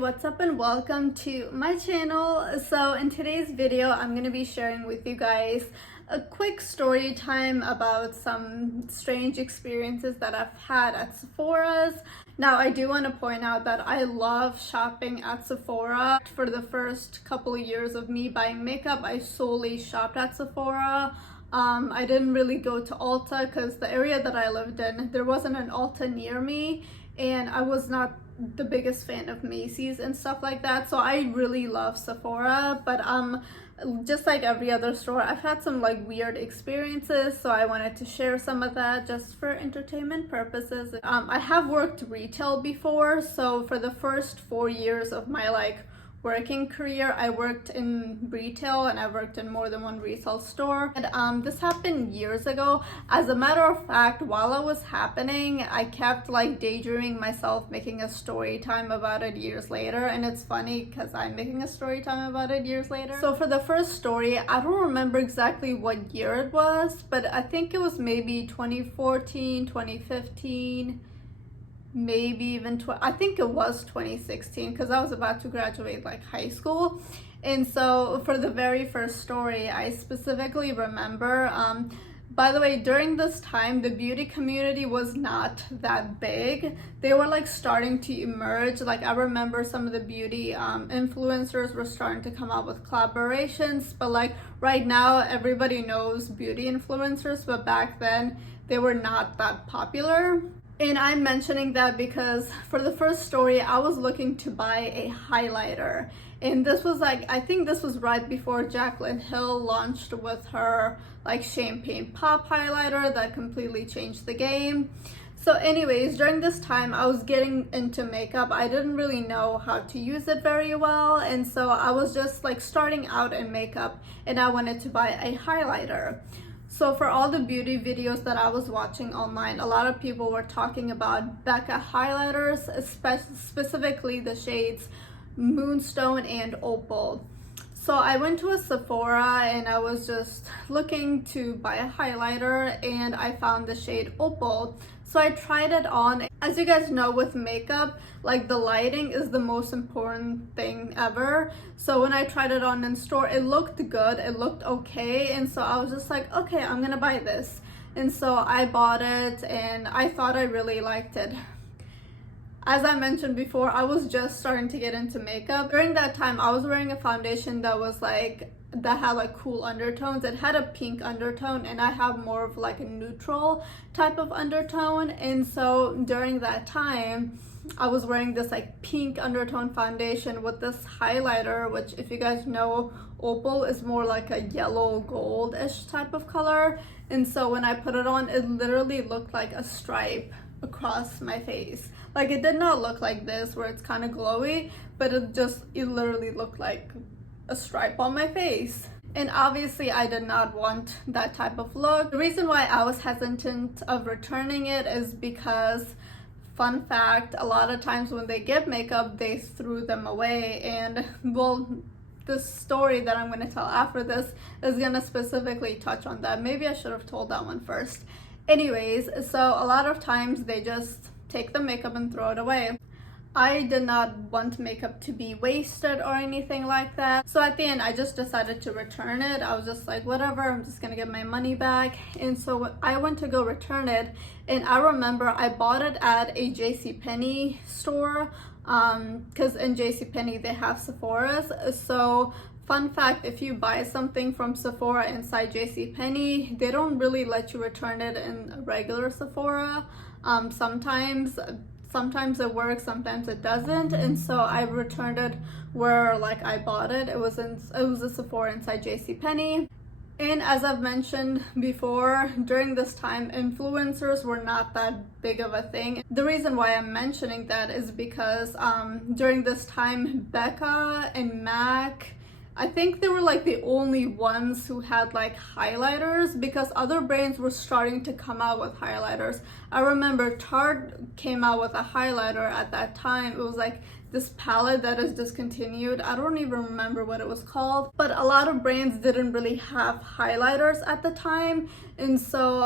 what's up and welcome to my channel. So in today's video I'm going to be sharing with you guys a quick story time about some strange experiences that I've had at Sephora's. Now I do want to point out that I love shopping at Sephora. For the first couple of years of me buying makeup, I solely shopped at Sephora. I didn't really go to Ulta because the area that I lived in, there wasn't an Ulta near me, and I was not the biggest fan of Macy's and stuff like that. So I really love Sephora, but just like every other store, I've had some like weird experiences, so I wanted to share some of that just for entertainment purposes. I have worked retail before, so for the first 4 years of my working career, I worked in retail, and I worked in more than one retail store. And this happened years ago. As a matter of fact, while it was happening, I kept daydreaming myself making a story time about it years later. And it's funny because I'm making a story time about it years later. So for the first story, I don't remember exactly what year it was, but I think it was maybe 2014, 2015, maybe even I think it was 2016, because I was about to graduate high school. And so for the very first story, I specifically remember, by the way, during this time the beauty community was not that big. They were starting to emerge. I remember some of the beauty influencers were starting to come out with collaborations, but right now everybody knows beauty influencers, but back then they were not that popular. And I'm mentioning that because for the first story, I was looking to buy a highlighter. And this was I think this was right before Jaclyn Hill launched with her champagne pop highlighter that completely changed the game. So anyways, during this time, I was getting into makeup. I didn't really know how to use it very well. And so I was just starting out in makeup, and I wanted to buy a highlighter. So for all the beauty videos that I was watching online, a lot of people were talking about Becca highlighters, specifically the shades Moonstone and Opal. So I went to a Sephora and I was just looking to buy a highlighter, and I found the shade Opal. So I tried it on. As you guys know, with makeup, the lighting is the most important thing ever. So when I tried it on in store, it looked good, it looked okay, and so I was just okay, I'm gonna buy this. And so I bought it, and I thought I really liked it. As I mentioned before, I was just starting to get into makeup. During that time, I was wearing a foundation that was that had cool undertones. It had a pink undertone, and I have more of a neutral type of undertone. And so during that time, I was wearing this pink undertone foundation with this highlighter, which, if you guys know, Opal is more a yellow goldish type of color. And so when I put it on, it literally looked like a stripe across my face. It did not look like this where it's kind of glowy, but it literally looked like a stripe on my face. And obviously I did not want that type of look. The reason why I was hesitant of returning it is because, fun fact, a lot of times when they give makeup, they threw them away. And well, the story that I'm going to tell after this is going to specifically touch on that. Maybe I should have told that one first. Anyways, so a lot of times they just take the makeup and throw it away. I did not want makeup to be wasted or anything like that. So at the end, I just decided to return it. I was just whatever, I'm just gonna get my money back. And so I went to go return it, and I remember I bought it at a JCPenney store, because in JCPenney they have Sephora's. So fun fact, if you buy something from Sephora inside JCPenney, they don't really let you return it in a regular Sephora. Sometimes it works, sometimes it doesn't. And so I returned it where I bought it. It was a Sephora inside JCPenney. And as I've mentioned before, during this time, influencers were not that big of a thing. The reason why I'm mentioning that is because during this time, Becca and MAC, I think they were the only ones who had highlighters, because other brands were starting to come out with highlighters. I remember Tarte came out with a highlighter at that time. It was this palette that is discontinued. I don't even remember what it was called, but a lot of brands didn't really have highlighters at the time, and so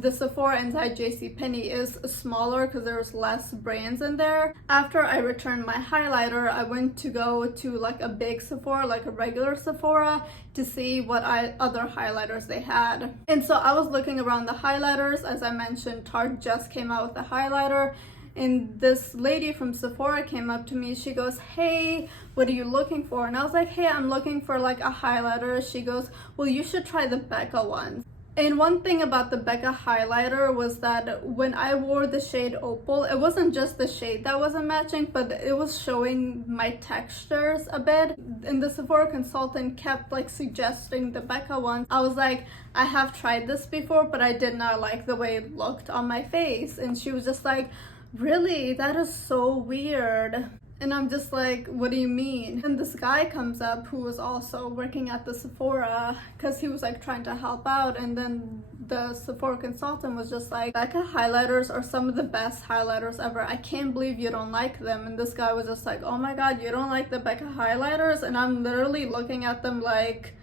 the Sephora inside JCPenney is smaller because there's less brands in there. After I returned my highlighter, I went to go to like a big Sephora, like a regular Sephora, to see what other highlighters they had. And so I was looking around the highlighters. As I mentioned, Tarte just came out with a highlighter, and this lady from Sephora came up to me. She goes, "Hey, what are you looking for?" And I was like, "Hey, I'm looking for like a highlighter." She goes, "Well, you should try the Becca ones." And one thing about the Becca highlighter was that when I wore the shade Opal, it wasn't just the shade that wasn't matching, but it was showing my textures a bit. And the Sephora consultant kept like suggesting the Becca ones. I was like, I have tried this before, but I did not like the way it looked on my face. And she was just like, "Really? That is so weird." And I'm just like, "What do you mean?" And this guy comes up who was also working at the Sephora because he was like trying to help out. And then the Sephora consultant was just like, "Becca highlighters are some of the best highlighters ever. I can't believe you don't like them." And this guy was just like, "Oh my God, you don't like the Becca highlighters?" And I'm literally looking at them like,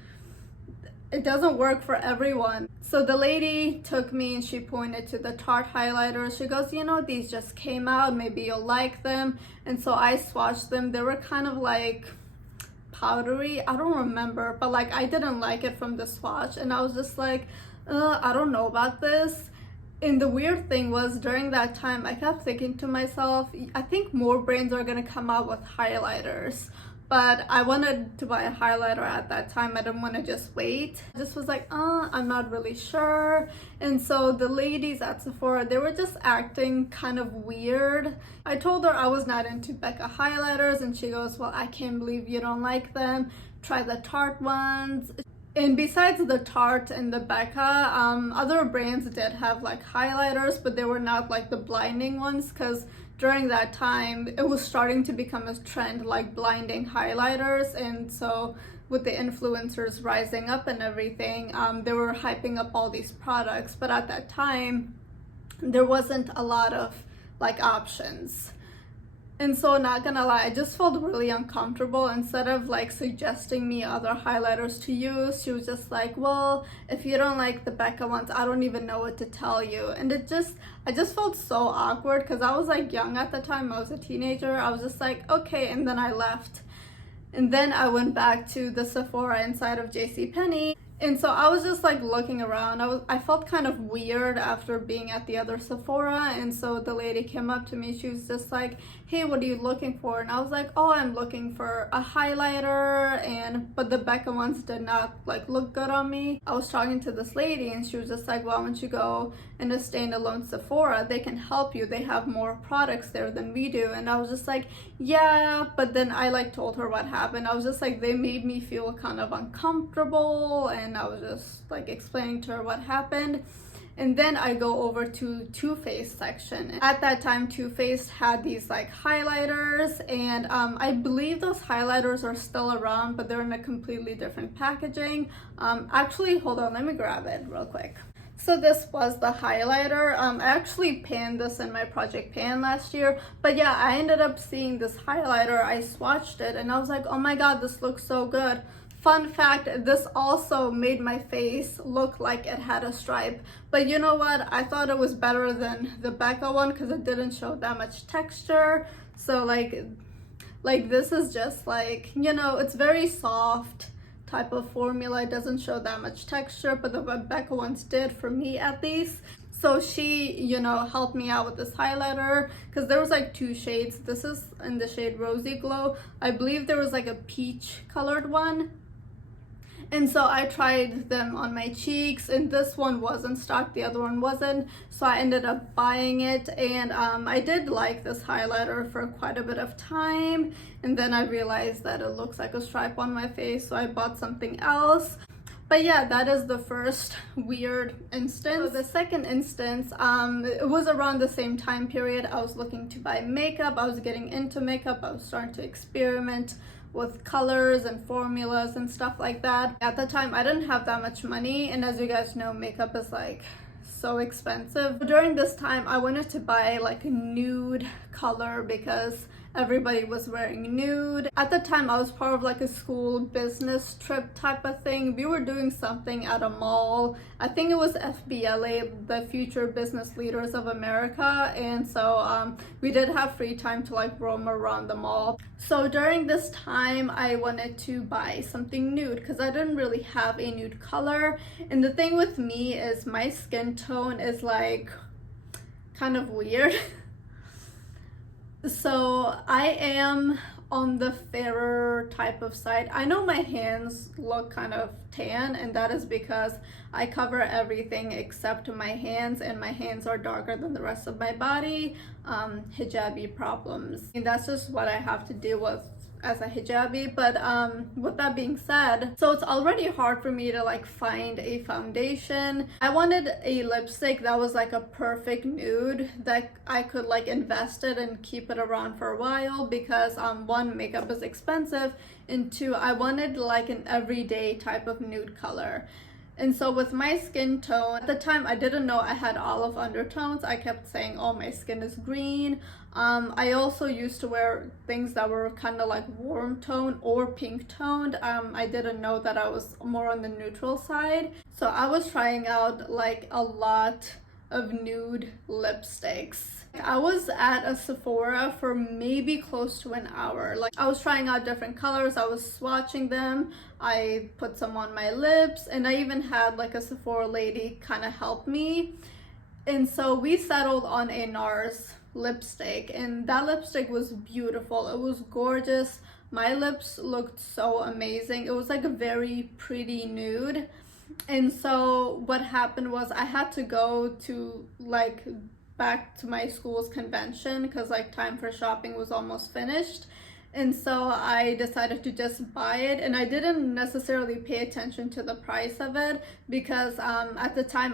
it doesn't work for everyone. So the lady took me and she pointed to the Tarte highlighters. She goes, "You know, these just came out, maybe you'll like them." And so I swatched them. They were kind of like powdery. I don't remember, but like I didn't like it from the swatch, and I was just like, I don't know about this. And the weird thing was, during that time, I kept thinking to myself, I think more brands are gonna come out with highlighters. But I wanted to buy a highlighter at that time. I didn't want to just wait. I just was like, I'm not really sure. And so the ladies at Sephora, they were just acting kind of weird. I told her I was not into Becca highlighters, and she goes, "Well, I can't believe you don't like them. Try the Tarte ones." And besides the Tarte and the Becca, other brands did have like highlighters, but they were not like the blinding ones, because during that time it was starting to become a trend, like blinding highlighters. And so with the influencers rising up and everything, they were hyping up all these products, but at that time there wasn't a lot of like options. And so, not gonna lie, I just felt really uncomfortable. Instead of like suggesting me other highlighters to use, she was just like, "Well, if you don't like the Becca ones, I don't even know what to tell you." And I just felt so awkward because I was like young at the time. I was a teenager. I was just like, okay, and then I left. And then I went back to the Sephora inside of JCPenney. And so I was just like looking around. I felt kind of weird after being at the other Sephora. And so the lady came up to me. She was just like, "Hey, what are you looking for?" And I was like, "Oh, I'm looking for a highlighter." But the Becca ones did not like look good on me. I was talking to this lady and she was just like, "Well, why don't you go in a standalone Sephora? They can help you. They have more products there than we do." And I was just like, "Yeah," but then I like told her what happened. I was just like, they made me feel kind of uncomfortable, and I was just like explaining to her what happened. And then I go over to Too Faced section. At that time, Too Faced had these like highlighters, and I believe those highlighters are still around, but they're in a completely different packaging. Actually, hold on, let me grab it real quick. So this was the highlighter. I actually panned this in my Project Pan last year, but yeah, I ended up seeing this highlighter. I swatched it and I was like, "Oh my God, this looks so good." Fun fact, this also made my face look like it had a stripe. But you know what? I thought it was better than the Becca one because it didn't show that much texture. So like this is just like, you know, it's very soft type of formula. It doesn't show that much texture, but the Becca ones did, for me at least. So she, you know, helped me out with this highlighter because there was like two shades. This is in the shade Rosy Glow. I believe there was like a peach colored one. And so I tried them on my cheeks, and this one was in stock, the other one wasn't. So I ended up buying it, and I did like this highlighter for quite a bit of time. And then I realized that it looks like a stripe on my face, so I bought something else. But yeah, that is the first weird instance. So the second instance, it was around the same time period. I was looking to buy makeup. I was getting into makeup. I was starting to experiment with colors and formulas and stuff like that. At the time, I didn't have that much money, and as you guys know, makeup is like so expensive. During this time, I wanted to buy like a nude color because everybody was wearing nude. At the time, I was part of like a school business trip type of thing. We were doing something at a mall. I think it was FBLA, the Future Business Leaders of America, and so we did have free time to like roam around the mall. So during this time, I wanted to buy something nude because I didn't really have a nude color. And the thing with me is my skin tone is like kind of weird. So I am on the fairer type of side. I know my hands look kind of tan, and that is because I cover everything except my hands, and my hands are darker than the rest of my body. Hijabi problems, and that's just what I have to deal with as a hijabi. But with that being said, so it's already hard for me to like find a foundation. I wanted a lipstick that was like a perfect nude that I could like invest it and keep it around for a while, because one, makeup is expensive, and two, I wanted like an everyday type of nude color. And so with my skin tone, at the time I didn't know I had olive undertones. I kept saying, oh, my skin is green. I also used to wear things that were kind of like warm tone or pink toned. I didn't know that I was more on the neutral side. So I was trying out like a lot of nude lipsticks. I was at a Sephora for maybe close to an hour. Like, I was trying out different colors, I was swatching them, I put some on my lips, and I even had like a Sephora lady kind of help me. And so we settled on a NARS lipstick, and that lipstick was beautiful. It was gorgeous. My lips looked so amazing. It was like a very pretty nude. And so what happened was I had to go to like back to my school's convention because like time for shopping was almost finished. And so I decided to just buy it, and I didn't necessarily pay attention to the price of it because at the time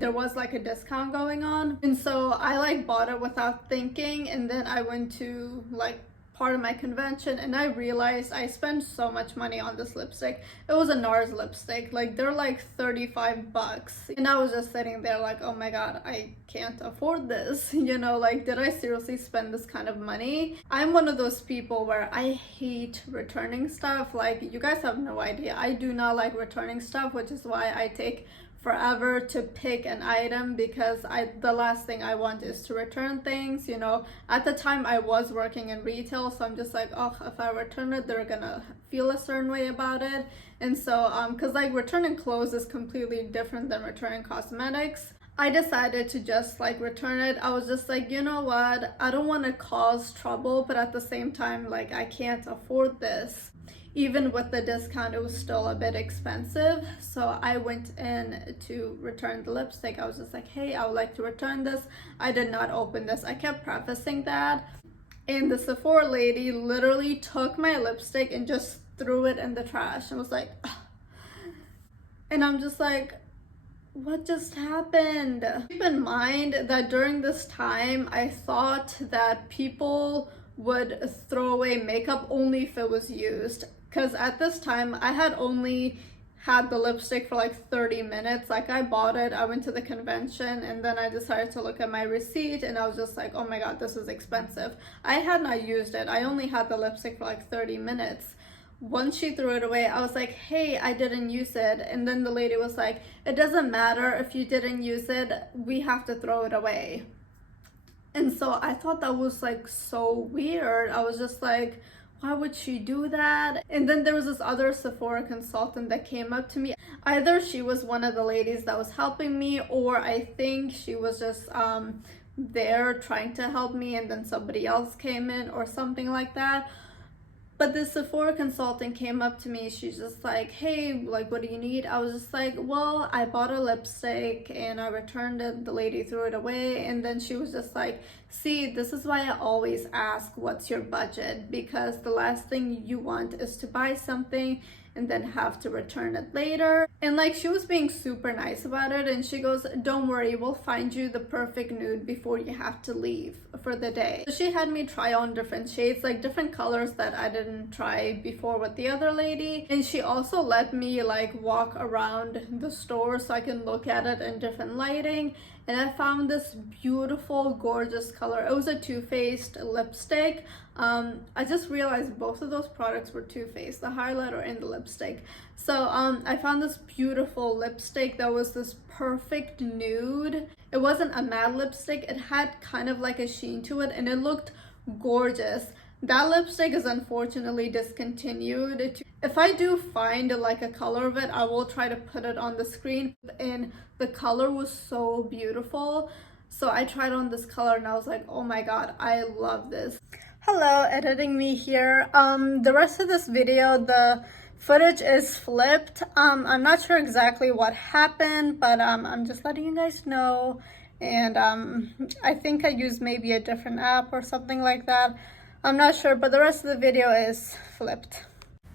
there was like a discount going on. And so I like bought it without thinking, and then I went to like part of my convention and I realized I spent so much money on this lipstick. It was a NARS lipstick, like they're like 35 bucks, and I was just sitting there like, oh my god, I can't afford this. You know, like, did I seriously spend this kind of money? I'm one of those people where I hate returning stuff. Like, you guys have no idea, I do not like returning stuff, which is why I take forever to pick an item, because the last thing I want is to return things. You know, at the time I was working in retail, so I'm just like, oh, if I return it, they're gonna feel a certain way about it. And so because like returning clothes is completely different than returning cosmetics, I decided to just like return it. I was just like, you know what, I don't want to cause trouble, but at the same time, like, I can't afford this. Even with the discount, it was still a bit expensive. So I went in to return the lipstick. I was just like, hey, I would like to return this. I did not open this. I kept prefacing that. And the Sephora lady literally took my lipstick and just threw it in the trash and was like, ugh. And I'm just like, what just happened? Keep in mind that during this time, I thought that people would throw away makeup only if it was used. Because at this time, I had only had the lipstick for like 30 minutes. Like, I bought it, I went to the convention, and then I decided to look at my receipt, and I was just like, oh my god, this is expensive. I had not used it. I only had the lipstick for like 30 minutes. Once she threw it away, I was like, hey, I didn't use it. And then the lady was like, it doesn't matter if you didn't use it, we have to throw it away. And so I thought that was like so weird. I was just like, why would she do that? And then there was this other Sephora consultant that came up to me. Either she was one of the ladies that was helping me, or I think she was just there trying to help me, and then somebody else came in or something like that. But the Sephora consultant came up to me. She's just like, hey, like, what do you need? I was just like, well, I bought a lipstick and I returned it. The lady threw it away. And then she was just like, see, this is why I always ask, what's your budget? Because the last thing you want is to buy something and then have to return it later. And like, she was being super nice about it, and she goes, don't worry, we'll find you the perfect nude before you have to leave for the day. So she had me try on different shades, like different colors that I didn't try before with the other lady. And she also let me like walk around the store so I can look at it in different lighting. And I found this beautiful, gorgeous color. It was a Too Faced lipstick. I just realized both of those products were Too Faced, the highlighter and the lipstick. So I found this beautiful lipstick that was this perfect nude. It wasn't a matte lipstick, it had kind of like a sheen to it, and it looked gorgeous. That lipstick is unfortunately discontinued. If I do find like a color of it, I will try to put it on the screen. And the color was so beautiful. So I tried on this color and I was like, oh my god, I love this. Hello, editing me here. The rest of this video, the footage is flipped. I'm not sure exactly what happened, but I'm just letting you guys know. And I think I used maybe a different app or something like that. I'm not sure, but the rest of the video is flipped.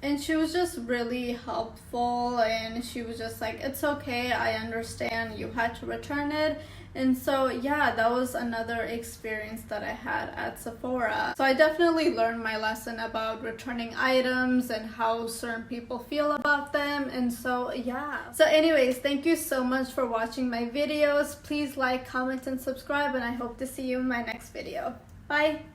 And she was just really helpful, and she was just like, it's okay, I understand you had to return it. And so yeah, that was another experience that I had at Sephora. So I definitely learned my lesson about returning items and how certain people feel about them. And so yeah. So anyways, thank you so much for watching my videos. Please like, comment, and subscribe, and I hope to see you in my next video. Bye!